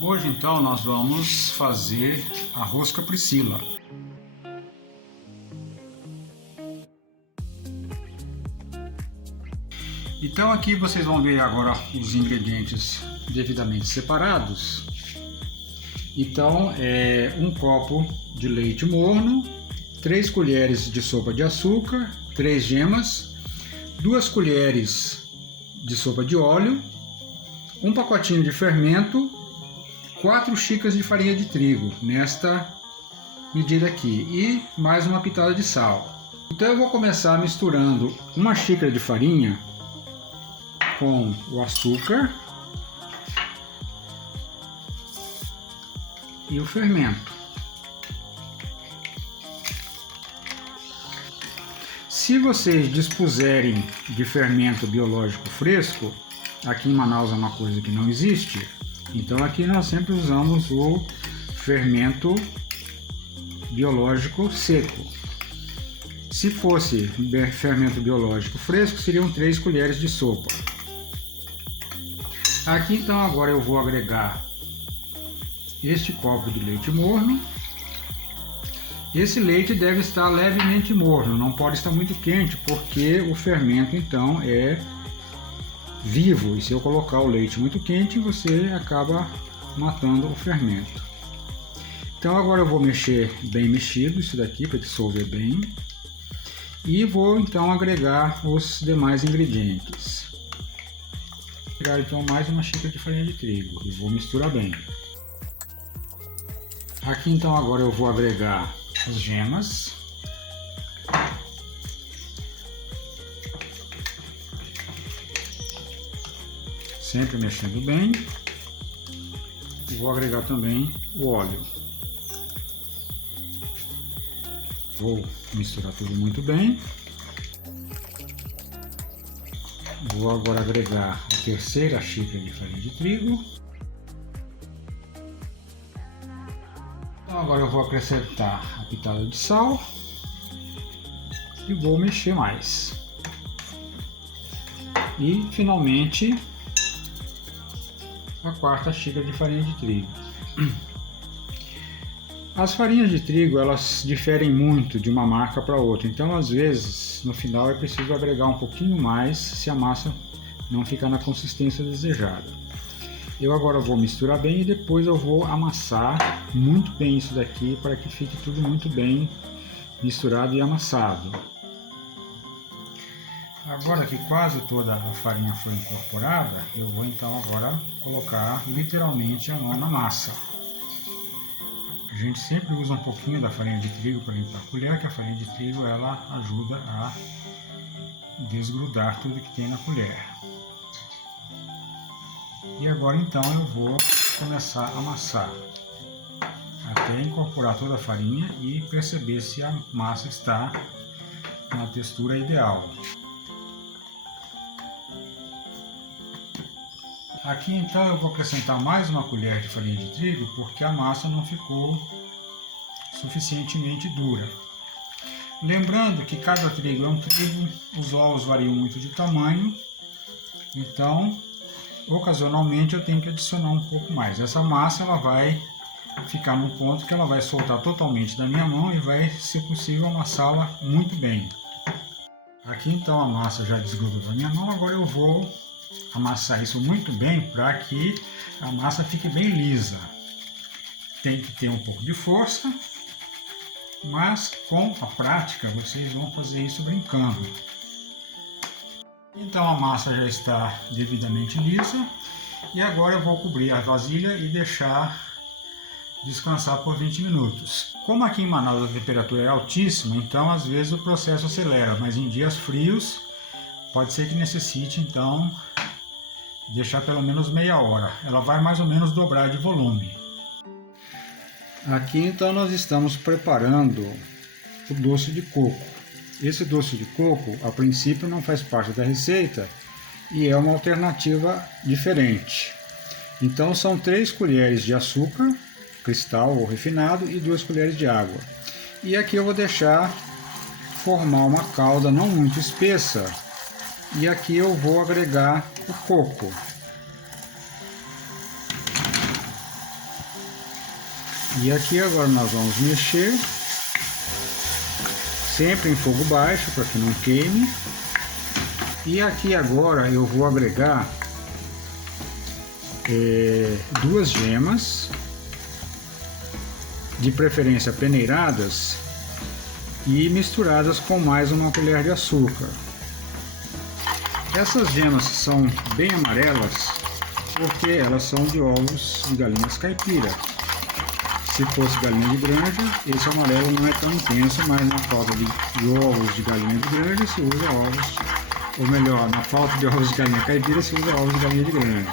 Hoje então nós vamos fazer a rosca Priscila. Então aqui vocês vão ver agora os ingredientes devidamente separados. Então é um copo de leite morno, 3 colheres de sopa de açúcar, 3 gemas, 2 colheres de sopa de óleo, um pacotinho de fermento, 4 xícaras de farinha de trigo, nesta medida aqui, e mais uma pitada de sal. Então eu vou começar misturando uma xícara de farinha com o açúcar e o fermento. Se vocês dispuserem de fermento biológico fresco, aqui em Manaus é uma coisa que não existe, então aqui nós sempre usamos o fermento biológico seco. Se fosse fermento biológico fresco, seriam 3 colheres de sopa. Aqui então agora eu vou agregar este copo de leite morno. Esse leite deve estar levemente morno, não pode estar muito quente, porque o fermento então é vivo, e se eu colocar o leite muito quente, você acaba matando o fermento. Então agora eu vou mexer bem mexido isso daqui para dissolver bem, e vou então agregar os demais ingredientes. Vou pegar então mais uma xícara de farinha de trigo e vou misturar bem. Aqui então agora eu vou agregar as gemas. Sempre mexendo bem. E vou agregar também o óleo. Vou misturar tudo muito bem. Vou agora agregar a terceira xícara de farinha de trigo. Então agora eu vou acrescentar a pitada de sal e vou mexer mais. E finalmente a quarta xícara de farinha de trigo. As farinhas de trigo elas diferem muito de uma marca para outra, então às vezes no final é preciso agregar um pouquinho mais se a massa não ficar na consistência desejada. Eu agora vou misturar bem e depois eu vou amassar muito bem isso daqui para que fique tudo muito bem misturado e amassado. Agora que quase toda a farinha foi incorporada, eu vou então agora colocar literalmente a mão na massa. A gente sempre usa um pouquinho da farinha de trigo para limpar a colher, que a farinha de trigo ela ajuda a desgrudar tudo que tem na colher. E agora então eu vou começar a amassar, até incorporar toda a farinha e perceber se a massa está na textura ideal. Aqui então eu vou acrescentar mais uma colher de farinha de trigo, porque a massa não ficou suficientemente dura. Lembrando que cada trigo é um trigo, os ovos variam muito de tamanho, então ocasionalmente eu tenho que adicionar um pouco mais. Essa massa ela vai ficar num ponto que ela vai soltar totalmente da minha mão e vai, se possível, amassá-la muito bem. Aqui então a massa já desgrudou da minha mão, agora eu vou amassar isso muito bem para que a massa fique bem lisa. Tem que ter um pouco de força, mas com a prática vocês vão fazer isso brincando. Então a massa já está devidamente lisa e agora eu vou cobrir a vasilha e deixar descansar por 20 minutos. Como aqui em Manaus a temperatura é altíssima, então às vezes o processo acelera, mas em dias frios pode ser que necessite então deixar pelo menos meia hora. Ela vai mais ou menos dobrar de volume. Aqui então nós estamos preparando o doce de coco. Esse doce de coco a princípio não faz parte da receita e é uma alternativa diferente. Então são 3 colheres de açúcar cristal ou refinado e 2 colheres de água. E aqui eu vou deixar formar uma calda não muito espessa. E aqui eu vou agregar o coco. E aqui agora nós vamos mexer, sempre em fogo baixo para que não queime. E aqui agora eu vou agregar 2 gemas, de preferência peneiradas e misturadas com mais uma colher de açúcar. Essas gemas são bem amarelas porque elas são de ovos de galinhas caipira. Se fosse galinha de granja, esse amarelo não é tão intenso, mas na falta de ovos de galinha de granja se usa ovos, ou melhor, na falta de ovos de galinha caipira se usa ovos de galinha de granja.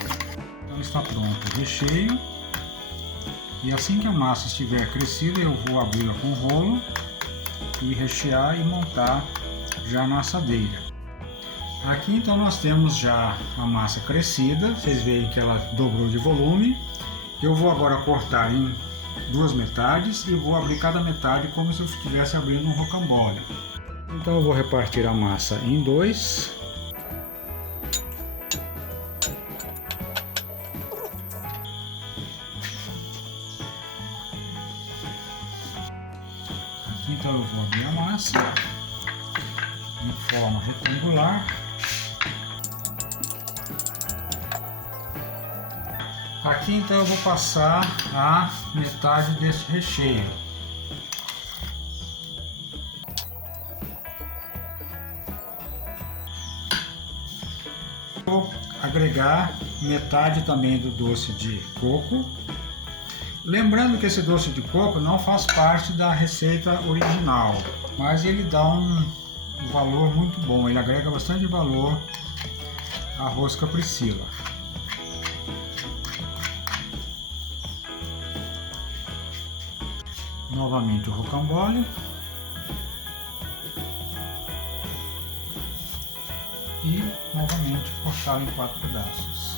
Então está pronto o recheio, e assim que a massa estiver crescida eu vou abri-la com o rolo e rechear e montar já na assadeira. Aqui então nós temos já a massa crescida, vocês veem que ela dobrou de volume. Eu vou agora cortar em 2 metades e vou abrir cada metade como se eu estivesse abrindo um rocambole. Então eu vou repartir a massa em 2. Aqui então eu vou abrir a massa em forma retangular. Aqui então eu vou passar a metade deste recheio. Vou agregar metade também do doce de coco. Lembrando que esse doce de coco não faz parte da receita original, mas ele dá um valor muito bom, ele agrega bastante valor à rosca Priscila. Novamente o rocambole e novamente cortá-lo em 4 pedaços.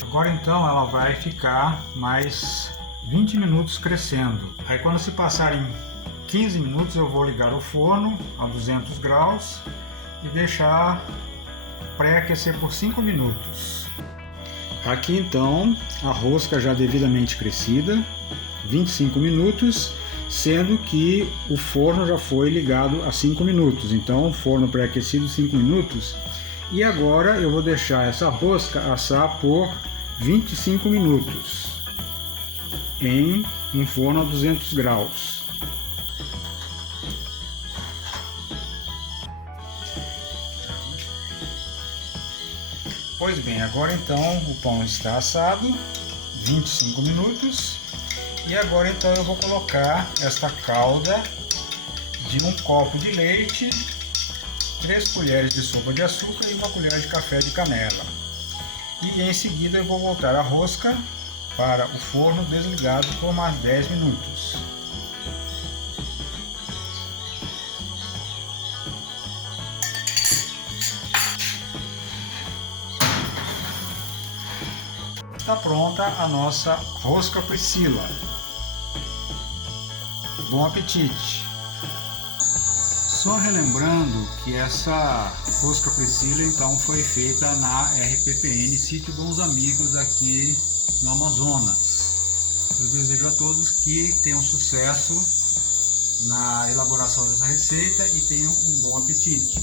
Agora então ela vai ficar mais 20 minutos crescendo. Aí quando se passarem 15 minutos eu vou ligar o forno a 200 graus e deixar pré-aquecer por 5 minutos. Aqui então a rosca já devidamente crescida, 25 minutos, sendo que o forno já foi ligado a 5 minutos. Então forno pré-aquecido 5 minutos. E agora eu vou deixar essa rosca assar por 25 minutos em um forno a 200 graus. Pois bem, agora então o pão está assado, 25 minutos, e agora então eu vou colocar esta calda de 1 copo de leite, 3 colheres de sopa de açúcar e 1 colher de café de canela. E em seguida eu vou voltar a rosca para o forno desligado por mais 10 minutos. Está pronta a nossa rosca Priscila. Bom apetite! Só relembrando que essa rosca Priscila então foi feita na RPPN Sítio Bons Amigos aqui no Amazonas. Eu desejo a todos que tenham sucesso na elaboração dessa receita e tenham um bom apetite.